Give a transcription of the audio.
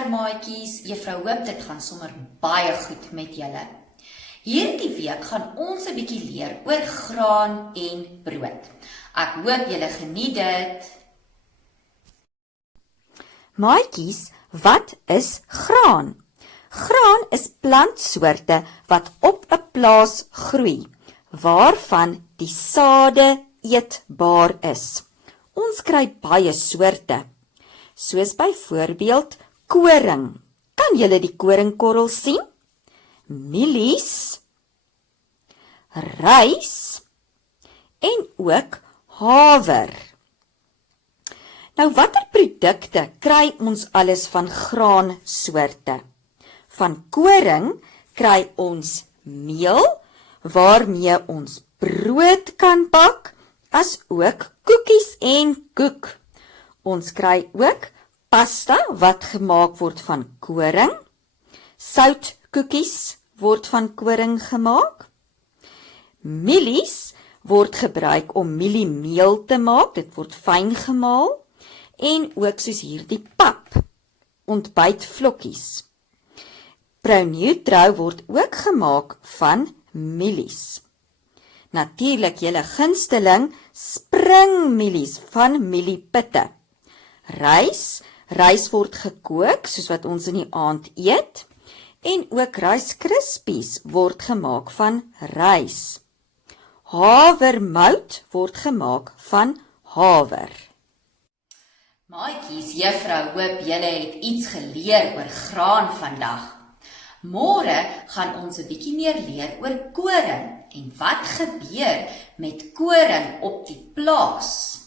lekker maatjies, juffrou hoop dit gaan sommer baie goed met julle. Hierdie week gaan ons 'n bietjie leer oor graan en brood. Ek hoop julle geniet dit. Maatjies, wat is graan? Graan is plantsoorte wat op 'n plaas groei, waarvan die sade eetbaar is. Ons kry baie soorte, soos byvoorbeeld koring. Kan julle die koringkorrel sien? Mielies, rys en ook haver. Nou, watter produkte kry ons alles van graansoorte? Van koring kry ons meel, waarmee ons brood kan bak, as ook koekies en koek. Ons kry ook pasta wat gemaak word van koring. Soutkoekies word van koring gemaak. Mielies word gebruik om mieliemeel te maak, dit word fyn gemaal. En ook soos hierdie pap, ontbytvlokkies. Brownie word ook gemaak van mielies. Natuurlik julle gunsteling springmielies van mieliepitte. Rys word gekook soos wat ons in die aand eet. En ook Rice Krispies word gemaak van rys. Havermout word gemaak van haver. Maatjies, juffrou hoop julle het iets geleer oor graan vandag. Môre gaan ons 'n bietjie meer leer oor koring en wat gebeur met koring op die plaas.